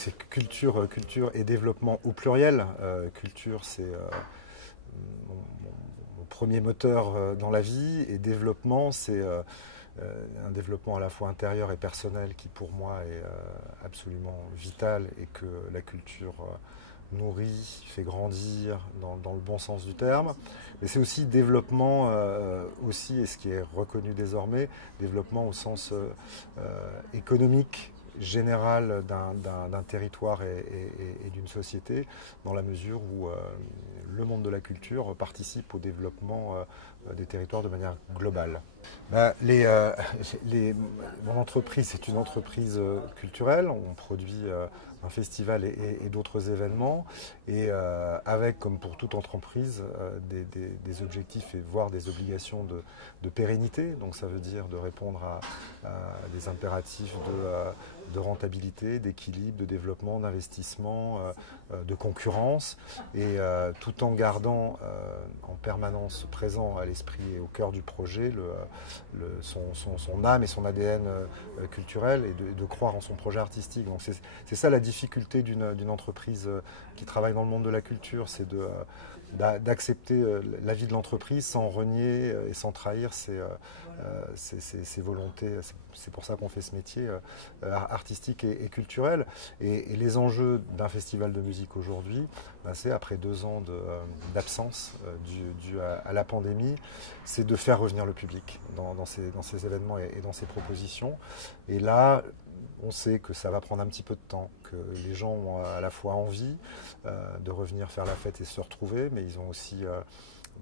c'est culture, culture et développement au pluriel. Culture, c'est mon premier moteur dans la vie, et développement, c'est un développement à la fois intérieur et personnel qui pour moi est absolument vital, et que la culture nourrit, fait grandir dans le bon sens du terme. Mais c'est aussi développement aussi, et ce qui est reconnu désormais, développement au sens économique général d'un territoire et d'une société, dans la mesure où le monde de la culture participe au développement des territoires de manière globale. Ben, mon entreprise, c'est une entreprise culturelle. On produit un festival et d'autres événements, et avec, comme pour toute entreprise, des objectifs et voire des obligations de pérennité. Donc ça veut dire de répondre à des impératifs de rentabilité, d'équilibre, de développement, d'investissement, de concurrence, et tout en gardant en permanence présent à l'esprit et au cœur du projet son âme et son ADN culturel, et de croire en son projet artistique. Donc c'est ça la difficulté d'une entreprise qui travaille dans le monde de la culture, c'est d'accepter la vie de l'entreprise sans renier et sans trahir ses volontés. C'est pour ça qu'on fait ce métier artistique et culturel. Et les enjeux d'un festival de musique aujourd'hui, ben, c'est après 2 ans d'absence due à la pandémie, c'est de faire revenir le public dans ces événements et dans ces propositions. Et là, on sait que ça va prendre un petit peu de temps, que les gens ont à la fois envie de revenir faire la fête et se retrouver, mais ils ont aussi,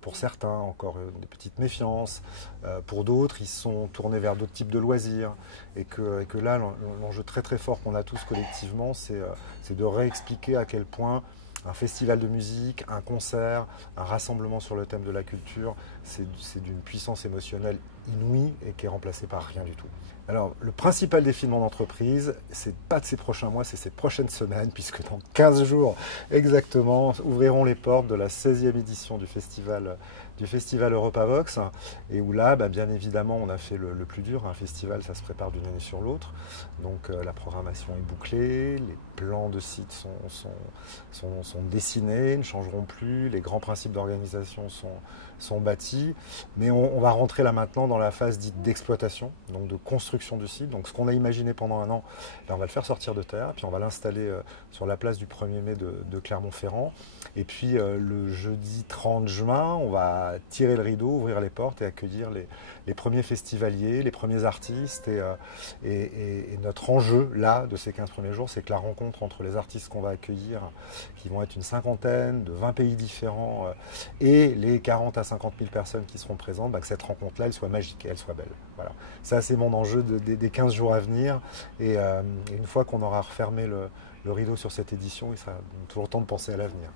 pour certains, encore des petites méfiances. Pour d'autres, ils sont tournés vers d'autres types de loisirs. Et que là, l'enjeu très très fort qu'on a tous collectivement, c'est de réexpliquer à quel point un festival de musique, un concert, un rassemblement sur le thème de la culture, c'est d'une puissance émotionnelle inouïe et qui est remplacée par rien du tout. Alors, le principal défi de mon entreprise, c'est pas de ces prochains mois, c'est ces prochaines semaines, puisque dans 15 jours exactement, ouvriront les portes de la 16e édition du festival Europavox, et où là, bah, bien évidemment, on a fait le plus dur. Un festival, ça se prépare d'une année sur l'autre, donc la programmation est bouclée, les plans de site sont dessinés, ne changeront plus, les grands principes d'organisation sont bâtis, mais on va rentrer là maintenant dans la phase dite d'exploitation, donc de construction du site. Donc ce qu'on a imaginé pendant un an, là, on va le faire sortir de terre, puis on va l'installer sur la place du 1er mai de Clermont-Ferrand, et puis le jeudi 30 juin, on va tirer le rideau, ouvrir les portes et accueillir les premiers festivaliers, les premiers artistes, et notre enjeu là de ces 15 premiers jours, c'est que la rencontre entre les artistes qu'on va accueillir, qui vont être une cinquantaine de 20 pays différents, et les 40 à 50 000 personnes qui seront présentes, bah, que cette rencontre-là, elle soit magique et elle soit belle. Voilà. Ça, c'est mon enjeu des 15 jours à venir, et une fois qu'on aura refermé le rideau sur cette édition, il sera toujours temps de penser à l'avenir.